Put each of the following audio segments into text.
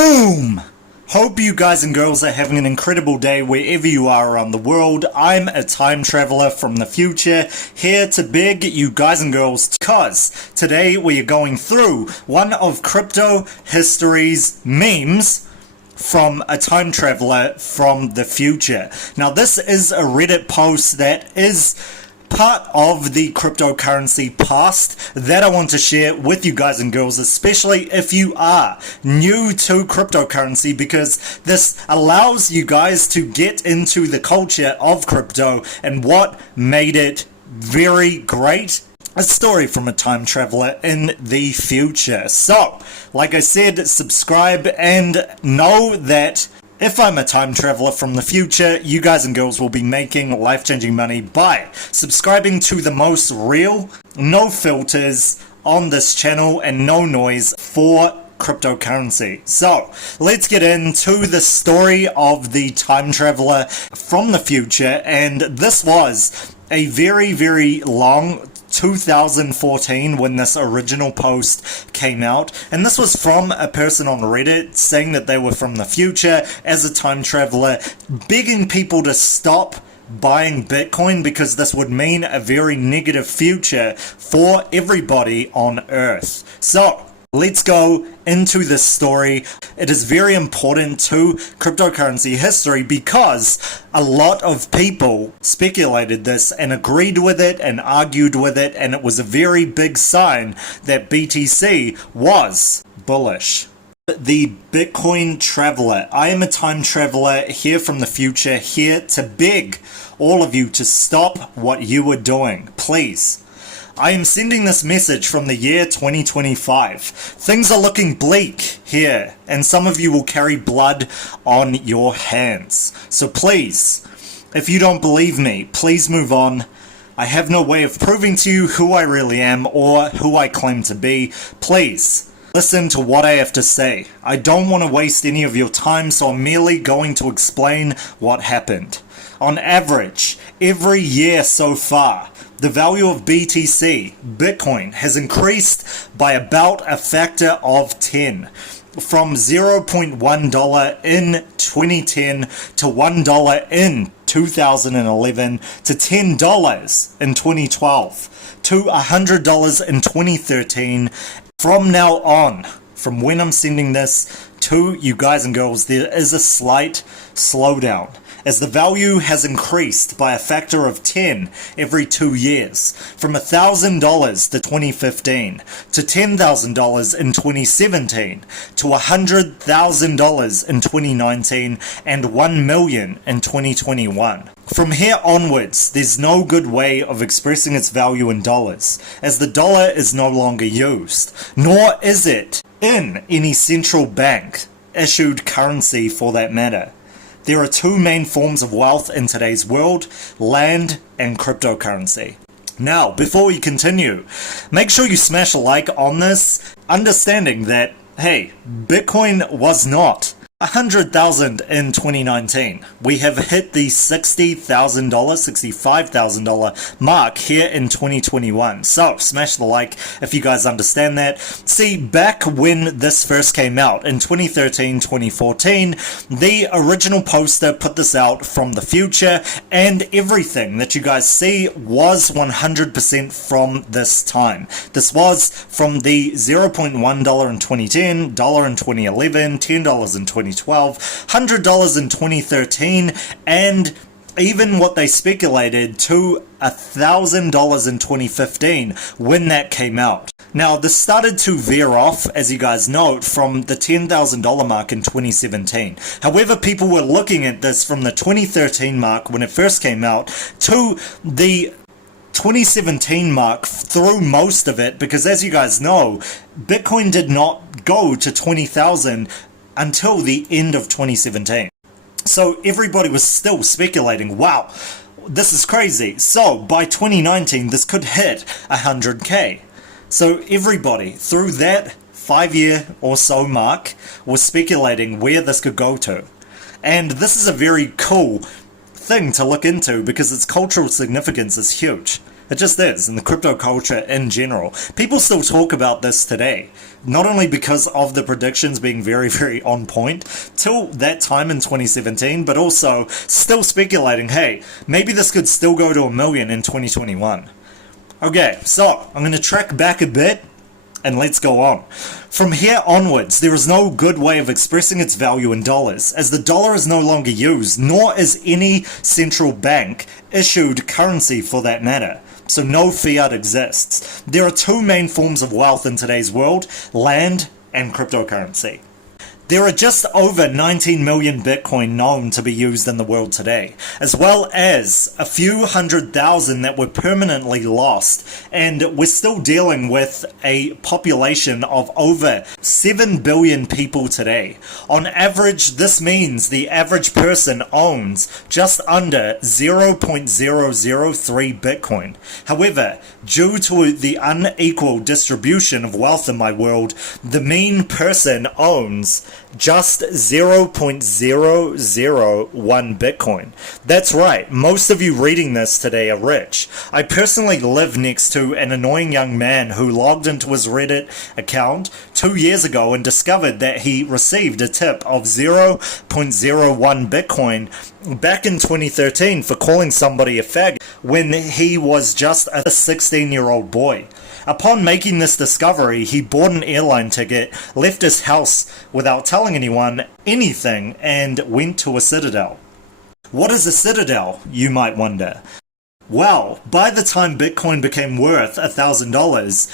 Boom! Hope you guys and girls are having an incredible day wherever you are around the world. I'm a time traveler from the future, here to beg you guys and girls, cause today we are going through one of crypto history's memes from a time traveler from the future. Now this is a Reddit post that is part of the cryptocurrency past that I want to share with you guys and girls, especially if you are new to cryptocurrency, because this allows you guys to get into the culture of crypto and what made it very great. A story from a time traveler in the future. So, like I said, subscribe and know that if I'm a time traveler from the future, you guys and girls will be making life-changing money by subscribing to the most real, no filters on this channel and no noise for cryptocurrency. So, let's get into the story of the time traveler from the future, and this was a very long 2014 when this original post came out, and this was from a person on Reddit saying that they were from the future as a time traveler, begging people to stop buying Bitcoin because this would mean a very negative future for everybody on Earth. So let's go into this story. It is very important to cryptocurrency history because a lot of people speculated this and agreed with it and argued with it, and it was a very big sign that BTC was bullish. The Bitcoin Traveler. I am a time traveler here from the future, here to beg all of you to stop what you are doing, please. I am sending this message from the year 2025. Things are looking bleak here, and some of you will carry blood on your hands. So please, if you don't believe me, please move on. I have no way of proving to you who I really am or who I claim to be. Please, listen to what I have to say. I don't want to waste any of your time, so I'm merely going to explain what happened. On average, every year so far, the value of BTC, Bitcoin, has increased by about a factor of 10. From $0.1 in 2010 to $1 in 2011 to $10 in 2012 to $100 in 2013. From now on, from when I'm sending this to you guys and girls, there is a slight slowdown, as the value has increased by a factor of 10 every 2 years, from $1,000 to 2015, to $10,000 in 2017, to $100,000 in 2019, and $1 million in 2021. From here onwards, there's no good way of expressing its value in dollars, as the dollar is no longer used, nor is it in any central bank issued currency for that matter. There are two main forms of wealth in today's world: land and cryptocurrency. Now, before we continue, make sure you smash a like on this, understanding that, hey, Bitcoin was not 100,000 in 2019. We have hit the $60,000, $65,000 mark here in 2021. So smash the like if you guys understand that. See, back when this first came out in 2013, 2014, the original poster put this out from the future, and everything that you guys see was 100% from this time. This was from the $0.1 in 2010, $1 in 2011, $10 in 2012, $100 in 2013, and even what they speculated to $1,000 in 2015 when that came out. Now, this started to veer off, as you guys note, from the $10,000 mark in 2017. However, people were looking at this from the 2013 mark when it first came out to the 2017 mark through most of it, because as you guys know, Bitcoin did not go to 20,000 until the end of 2017. So everybody was still speculating, wow, this is crazy. So by 2019, this could hit 100k. So everybody through that 5-year or so mark was speculating where this could go to. And this is a very cool thing to look into because its cultural significance is huge. It just is, in the crypto culture in general. People still talk about this today, not only because of the predictions being very, very on point till that time in 2017, but also still speculating, hey, maybe this could still go to 1 million in 2021. Okay, so I'm going to track back a bit and let's go on. From here onwards, there is no good way of expressing its value in dollars, as the dollar is no longer used, nor is any central bank issued currency for that matter. So no fiat exists. There are two main forms of wealth in today's world: land and cryptocurrency. There are just over 19 million Bitcoin known to be used in the world today, as well as a few 100,000 that were permanently lost, and we're still dealing with a population of over 7 billion people today. On average, this means the average person owns just under 0.003 Bitcoin. However, due to the unequal distribution of wealth in my world, the mean person owns just 0.001 Bitcoin. That's right, most of you reading this today are rich. I personally live next to an annoying young man who logged into his Reddit account 2 years ago and discovered that he received a tip of 0.01 Bitcoin back in 2013 for calling somebody a fag when he was just a 16-year-old boy. Upon making this discovery, he bought an airline ticket, left his house without telling anyone anything, and went to a citadel. What is a citadel, you might wonder? Well, by the time Bitcoin became worth $1,000,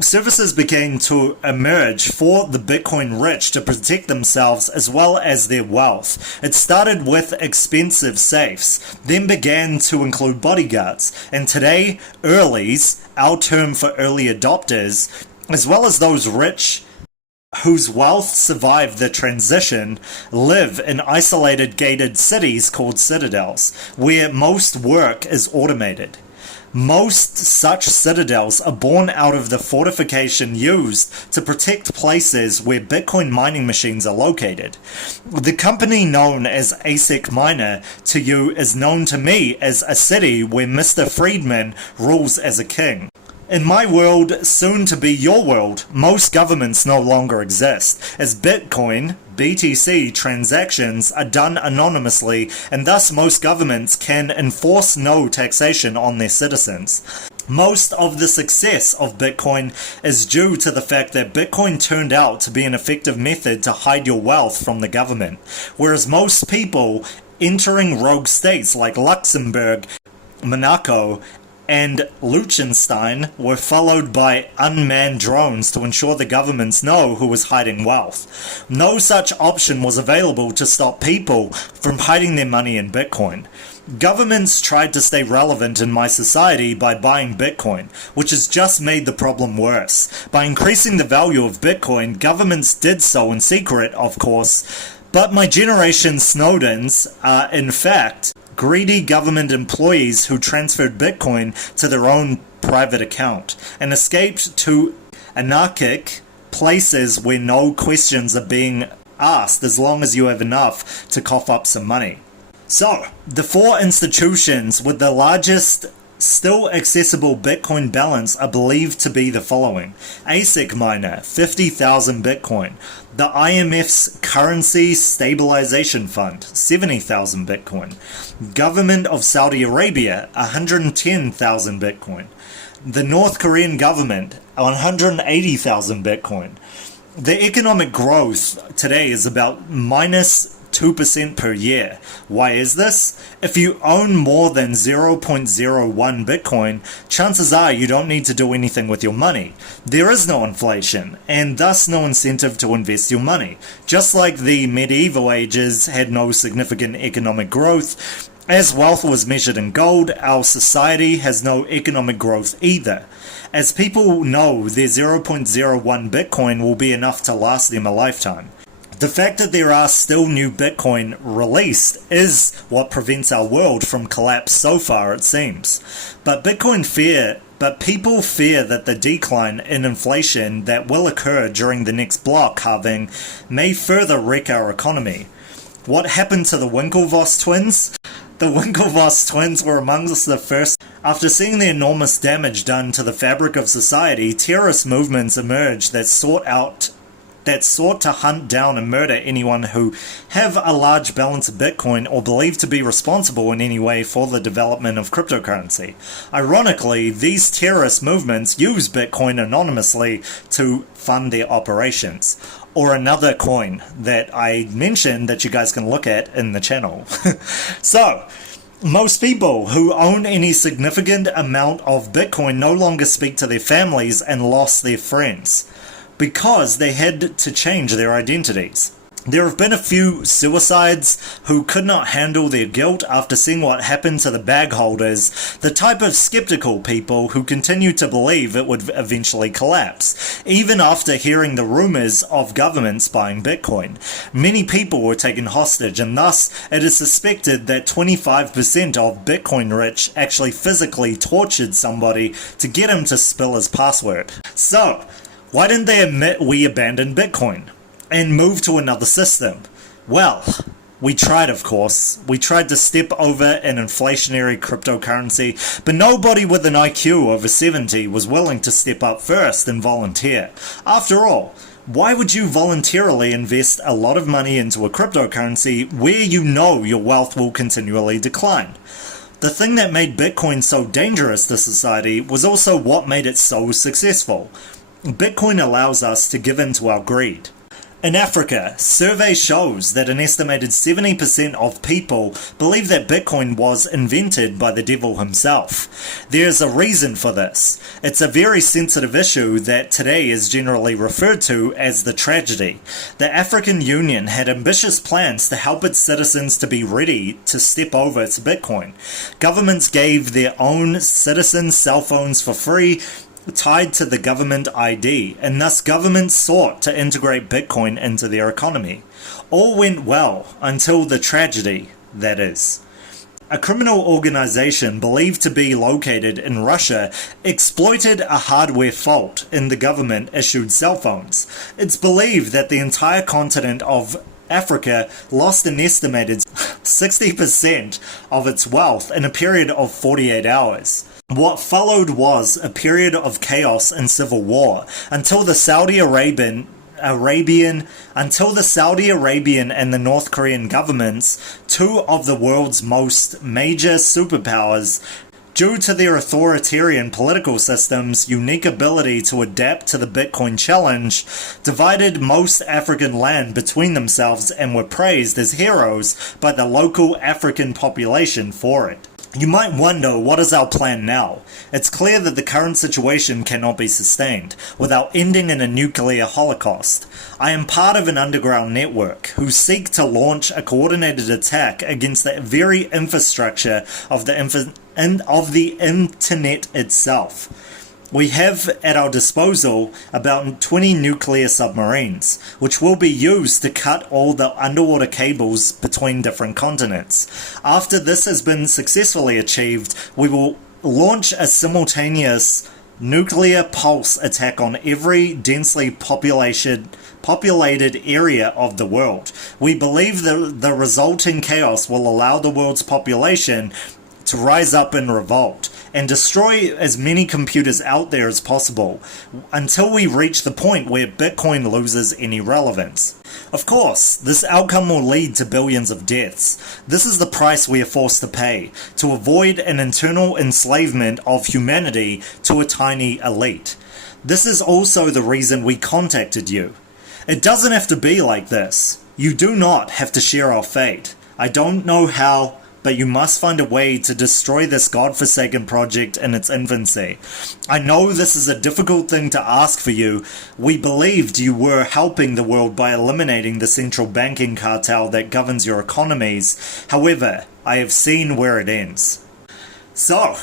services began to emerge for the Bitcoin rich to protect themselves as well as their wealth. It started with expensive safes, then began to include bodyguards, and today, earlies, our term for early adopters, as well as those rich whose wealth survived the transition, live in isolated gated cities called citadels, where most work is automated. Most such citadels are born out of the fortification used to protect places where Bitcoin mining machines are located. The company known as ASIC Miner to you is known to me as a city where Mr. Friedman rules as a king. In my world, soon to be your world, most governments no longer exist, as Bitcoin, BTC transactions are done anonymously, and thus most governments can enforce no taxation on their citizens. Most of the success of Bitcoin is due to the fact that Bitcoin turned out to be an effective method to hide your wealth from the government, whereas most people entering rogue states like Luxembourg, Monaco, and Liechtenstein were followed by unmanned drones to ensure the governments know who was hiding wealth. No such option was available to stop people from hiding their money in Bitcoin. Governments tried to stay relevant in my society by buying Bitcoin, which has just made the problem worse. By increasing the value of Bitcoin, governments did so in secret, of course, but my generation's Snowdens are, in fact, greedy government employees who transferred Bitcoin to their own private account and escaped to anarchic places where no questions are being asked as long as you have enough to cough up some money. So, the four institutions with the largest still accessible Bitcoin balance are believed to be the following: ASIC Miner, 50,000 Bitcoin; the IMF's Currency Stabilization Fund, 70,000 Bitcoin; Government of Saudi Arabia, 110,000 Bitcoin; the North Korean government, 180,000 Bitcoin. The economic growth today is about minus 2% per year. Why is this? If you own more than 0.01 Bitcoin, chances are you don't need to do anything with your money. There is no inflation, and thus no incentive to invest your money. Just like the medieval ages had no significant economic growth, as wealth was measured in gold, our society has no economic growth either. As people know, their 0.01 Bitcoin will be enough to last them a lifetime. The fact that there are still new Bitcoin released is what prevents our world from collapse so far, it seems. But people fear that the decline in inflation that will occur during the next block halving may further wreck our economy. What happened to the Winklevoss twins? The Winklevoss twins were amongst the first After seeing the enormous damage done to the fabric of society, terrorist movements emerged that sought to hunt down and murder anyone who have a large balance of Bitcoin or believed to be responsible in any way for the development of cryptocurrency. Ironically, these terrorist movements use Bitcoin anonymously to fund their operations. Or another coin that I mentioned that you guys can look at in the channel. So, most people who own any significant amount of Bitcoin no longer speak to their families and lost their friends because they had to change their identities. There have been a few suicides who could not handle their guilt after seeing what happened to the bag holders, the type of skeptical people who continue to believe it would eventually collapse, even after hearing the rumors of governments buying Bitcoin. Many people were taken hostage, and thus it is suspected that 25% of Bitcoin rich actually physically tortured somebody to get him to spill his password. So, why didn't they admit we abandoned Bitcoin and move to another system? Well, we tried, of course. We tried to step over an inflationary cryptocurrency, but nobody with an IQ over 70 was willing to step up first and volunteer. After all, why would you voluntarily invest a lot of money into a cryptocurrency where you know your wealth will continually decline? The thing that made Bitcoin so dangerous to society was also what made it so successful. Bitcoin allows us to give in to our greed. In Africa, survey shows that an estimated 70% of people believe that Bitcoin was invented by the devil himself. There's a reason for this. It's a very sensitive issue that today is generally referred to as the tragedy. The African Union had ambitious plans to help its citizens to be ready to step over to Bitcoin. Governments gave their own citizens cell phones for free, tied to the government ID, and thus governments sought to integrate Bitcoin into their economy. All went well until the tragedy, that is. A criminal organization believed to be located in Russia exploited a hardware fault in the government-issued cell phones. It's believed that the entire continent of Africa lost an estimated 60% of its wealth in a period of 48 hours. What followed was a period of chaos and civil war until the Saudi Arabian and the North Korean governments, two of the world's most major superpowers, due to their authoritarian political system's unique ability to adapt to the Bitcoin challenge, divided most African land between themselves and were praised as heroes by the local African population for it. You might wonder, what is our plan now? It's clear that the current situation cannot be sustained without ending in a nuclear holocaust. I am part of an underground network who seek to launch a coordinated attack against the very infrastructure of the internet itself. We have at our disposal about 20 nuclear submarines, which will be used to cut all the underwater cables between different continents. After this has been successfully achieved, we will launch a simultaneous nuclear pulse attack on every densely populated area of the world. We believe the resulting chaos will allow the world's population to rise up in revolt and destroy as many computers out there as possible until we reach the point where Bitcoin loses any relevance. Of course, this outcome will lead to billions of deaths. This is the price we are forced to pay to avoid an internal enslavement of humanity to a tiny elite. This is also the reason we contacted you. It doesn't have to be like this. You do not have to share our fate. I don't know how, but you must find a way to destroy this godforsaken project in its infancy. I know this is a difficult thing to ask for you. We believed you were helping the world by eliminating the central banking cartel that governs your economies. However, I have seen where it ends. So,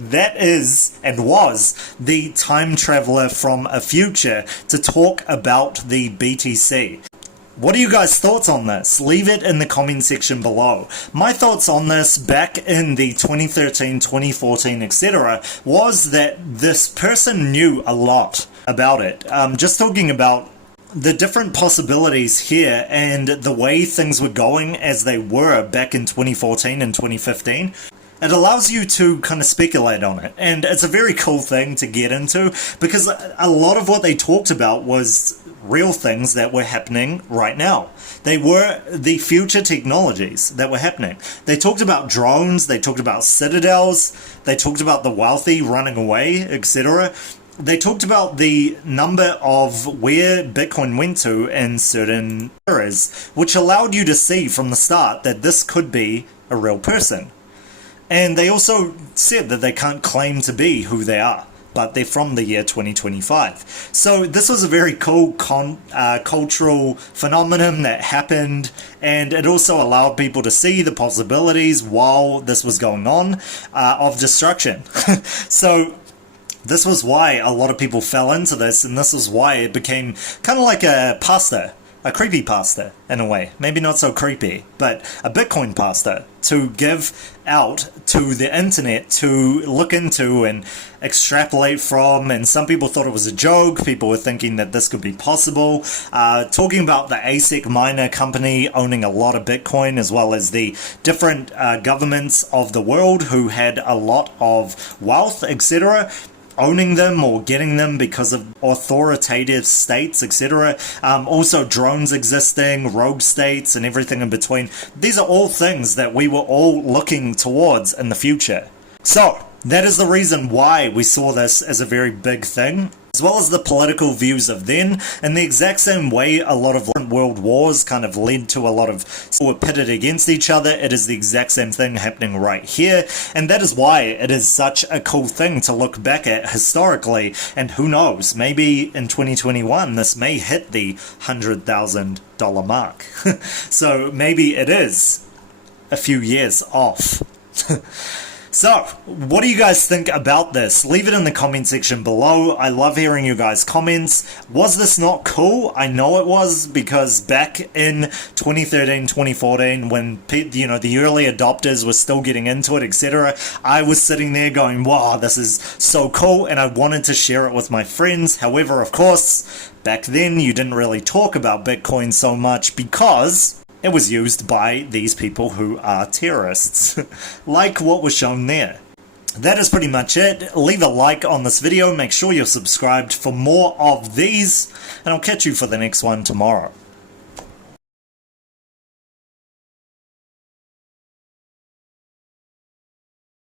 that is, and was, the time traveler from a future to talk about the BTC. What are you guys' thoughts on this? Leave it in the comment section below. My thoughts on this back in the 2013, 2014, etc. was that this person knew a lot about it. Just talking about the different possibilities here and the way things were going as they were back in 2014 and 2015. it allows you to kind of speculate on it, and it's a very cool thing to get into because a lot of what they talked about was real things that were happening right now. They were the future technologies that were happening. They talked about drones, they talked about citadels, they talked about the wealthy running away, etc. They talked about the number of where Bitcoin went to in certain eras, which allowed you to see from the start that this could be a real person. And they also said that they can't claim to be who they are, but they're from the year 2025. So this was a very cool cultural phenomenon that happened, and it also allowed people to see the possibilities while this was going on of destruction. So this was why a lot of people fell into this, and this was why it became kind of like a pasta, a creepy pasta in a way. Maybe not so creepy, but a Bitcoin pasta to give out to the internet to look into and extrapolate from. And some people thought it was a joke. People were thinking that this could be possible. Talking about the ASIC miner company owning a lot of Bitcoin, as well as the different governments of the world who had a lot of wealth, etc., owning them or getting them because of authoritative states, etc. Also drones existing, rogue states, and everything in between. These are all things that we were all looking towards in the future. So that is the reason why we saw this as a very big thing, as well as the political views of then. In the exact same way a lot of world wars kind of led to a lot of were pitted against each other, it is the exact same thing happening right here, and that is why it is such a cool thing to look back at historically. And who knows, maybe in 2021 this may hit the $100,000 mark. So maybe it is a few years off. So, what do you guys think about this? Leave it in the comment section below. I love hearing you guys' comments. Was this not cool? I know it was, because back in 2013, 2014, when the early adopters were still getting into it, etc., I was sitting there going, wow, this is so cool, and I wanted to share it with my friends. However, of course, back then you didn't really talk about Bitcoin so much because it was used by these people who are terrorists, like what was shown there. That is pretty much it. Leave a like on this video, make sure you're subscribed for more of these, and I'll catch you for the next one tomorrow.